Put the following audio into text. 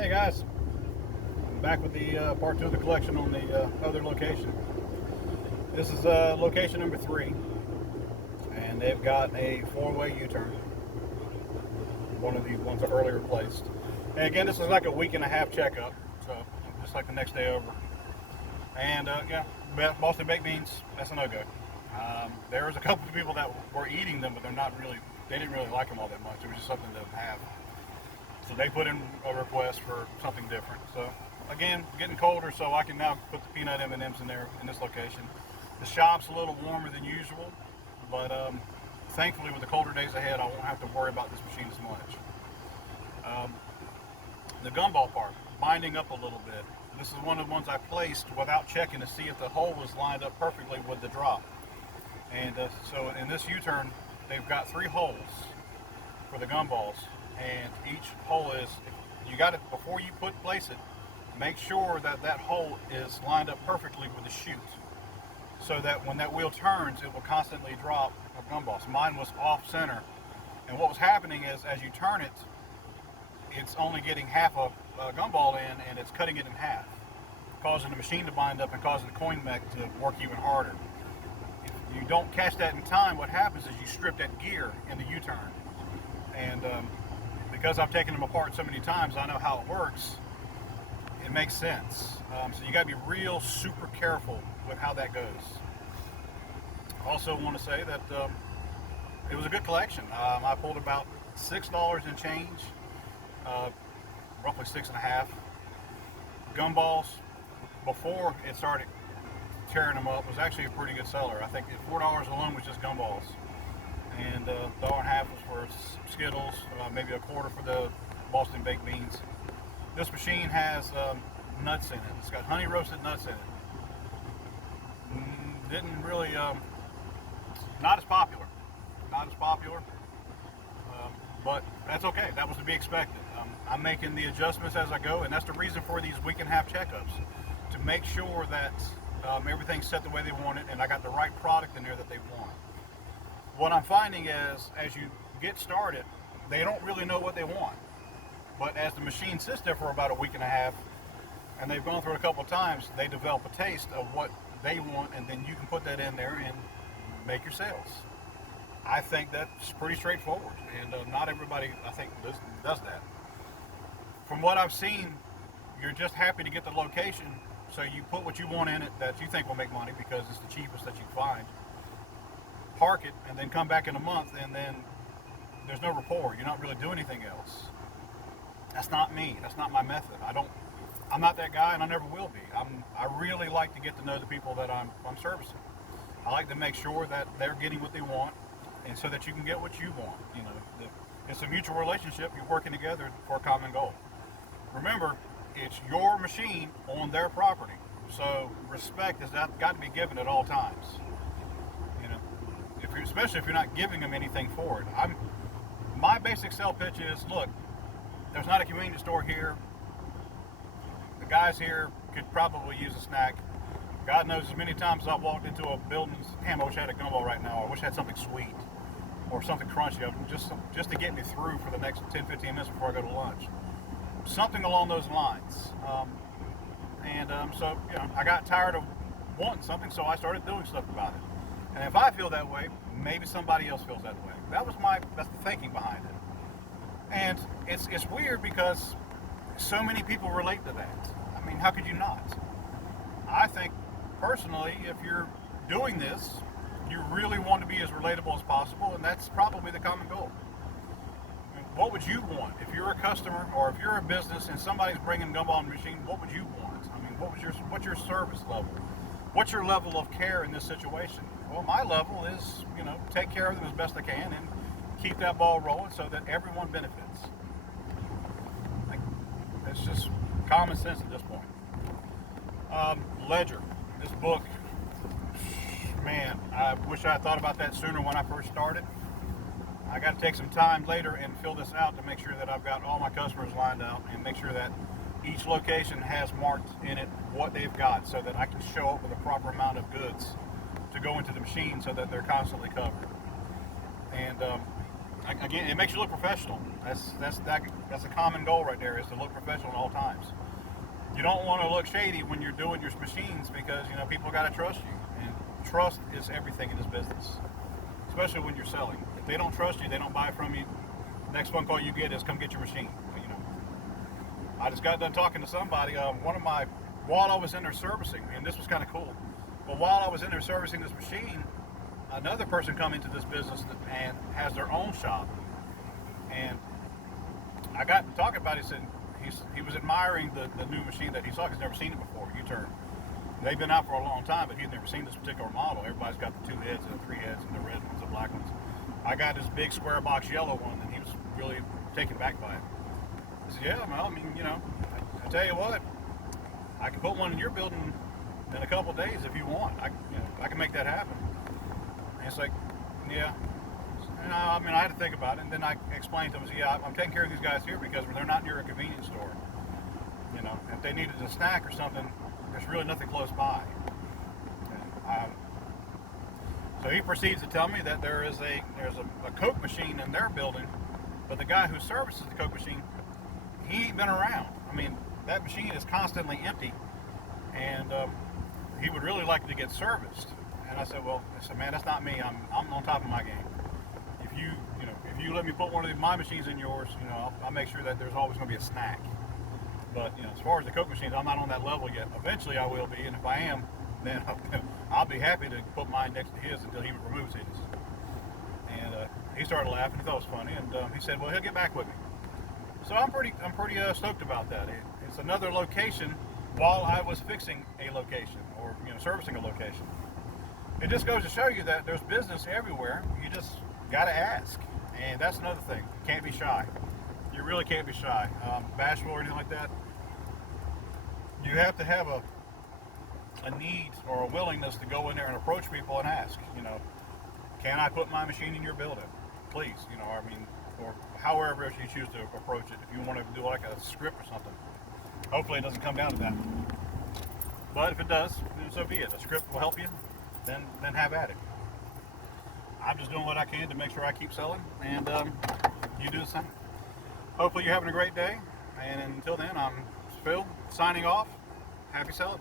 Hey guys, I'm back with the part two of the collection on the other location. This is location number 3, and they've got a 4-way U-turn. One of the ones that earlier replaced. And again, this is like a week and a half checkup, so just like the next day over. And yeah, Boston baked beans, that's a no-go. There was a couple of people that were eating them, but they didn't really like them all that much. It was just something to have. So they put in a request for something different. So again, getting colder, so I can now put the peanut M&Ms in there in this location. The shop's a little warmer than usual, but thankfully with the colder days ahead, I won't have to worry about this machine as much. The gumball part, binding up a little bit. This is one of the ones I placed without checking to see if the hole was lined up perfectly with the drop. And so in this U-turn, they've got 3 holes for the gumballs. And each hole is, you got it before you place it, make sure that that hole is lined up perfectly with the chute, so that when that wheel turns, it will constantly drop a gumball. So mine was off center, and what was happening is as you turn it, it's only getting half a gumball in, and it's cutting it in half, causing the machine to bind up and causing the coin mech to work even harder. If you don't catch that in time, what happens is you strip that gear in the U-turn. And because I've taken them apart so many times, I know how it works. It makes sense. So you got to be real super careful with how that goes. Also want to say that it was a good collection. I pulled about $6 and change, roughly 6.5 gumballs. Before it started tearing them up, was actually a pretty good seller. I think $4 alone was just gumballs. And $1.50 was for Skittles, maybe a quarter for the Boston baked beans. This machine has nuts in it. It's got honey roasted nuts in it. Didn't really, not as popular, but that's okay. That was to be expected. I'm making the adjustments as I go, and that's the reason for these week and a half checkups, to make sure that everything's set the way they want it, and I got the right product in there that they want. What I'm finding is, as you get started, they don't really know what they want. But as the machine sits there for about a week and a half, and they've gone through it a couple of times, they develop a taste of what they want, and then you can put that in there and make your sales. I think that's pretty straightforward, and not everybody, I think, does that. From what I've seen, you're just happy to get the location, so you put what you want in it that you think will make money because it's the cheapest that you can find. Park it, and then come back in a month, and then there's no rapport. You're not really doing anything else. That's not me. That's not my method. I'm not that guy, and I never will be. I really like to get to know the people that I'm servicing. I like to make sure that they're getting what they want, and so that you can get what you want. You know, it's a mutual relationship. You're working together for a common goal. Remember, it's your machine on their property, so respect has got to be given at all times. Especially if you're not giving them anything for it. My basic sell pitch is, look, there's not a convenience store here. The guys here could probably use a snack. God knows as many times as I've walked into a building, damn, I wish I had a gumball right now. I wish I had something sweet or something crunchy, just to get me through for the next 10-15 minutes before I go to lunch. Something along those lines. So, I got tired of wanting something, so I started doing stuff about it. And if I feel that way, maybe somebody else feels that way. That's the thinking behind it. And it's weird because so many people relate to that. I mean, how could you not? I think, personally, if you're doing this, you really want to be as relatable as possible, and that's probably the common goal. I mean, what would you want? If you're a customer, or if you're a business and somebody's bringing gumball on the machine, what would you want? I mean, what's your service level? What's your level of care in this situation? Well, my level is, take care of them as best I can and keep that ball rolling so that everyone benefits. It's just common sense at this point. Ledger, this book, man, I wish I had thought about that sooner when I first started. I got to take some time later and fill this out to make sure that I've got all my customers lined out and make sure that each location has marked in it what they've got so that I can show up with a proper amount of goods to go into the machine so that they're constantly covered. And again, it makes you look professional. That's a common goal right there, is to look professional at all times. You don't want to look shady when you're doing your machines, because people got to trust you, and trust is everything in this business, especially when you're selling. If they don't trust you, they don't buy from you. Next phone call you get is, come get your machine. I just got done talking to somebody. While I was in there servicing, and this was kind of cool. But while I was in there servicing this machine, another person come into this business and has their own shop, and I got to talking about it. He said he was admiring the new machine that he saw, because he's never seen it before, U-turn. They've been out for a long time, but he'd never seen this particular model. Everybody's got the 2 heads and the 3 heads and the red ones, the black ones. I got this big square box yellow one, and he was really taken back by it. I said, yeah, well, I mean, I tell you what, I can put one in your building in a couple of days if you want. I can make that happen. And it's like, yeah. And I had to think about it, and then I explained to him, yeah, I'm taking care of these guys here because they're not near a convenience store. If they needed a snack or something, there's really nothing close by. So he proceeds to tell me that there's a Coke machine in their building, but the guy who services the Coke machine, he ain't been around. I mean, that machine is constantly empty, and he would really like to get serviced. And I said, man, that's not me. I'm on top of my game. If you let me put one of my machines in yours, I'll make sure that there's always going to be a snack. But as far as the Coke machines, I'm not on that level yet. Eventually, I will be, and if I am, then I'll be happy to put mine next to his until he removes his. And he started laughing. He thought it was funny, and he said, well, he'll get back with me. So I'm pretty stoked about that. It's another location while I was fixing a location, or servicing a location. It just goes to show you that there's business everywhere. You just got to ask, and that's another thing. You can't be shy. You really can't be shy, bashful or anything like that. You have to have a need or a willingness to go in there and approach people and ask. Can I put my machine in your building, please? Or however you choose to approach it. If you want to do like a script or something, hopefully it doesn't come down to that. But if it does, then so be it. A script will help you. Then have at it. I'm just doing what I can to make sure I keep selling, and you do the same. Hopefully you're having a great day, and until then, I'm Phil signing off. Happy selling.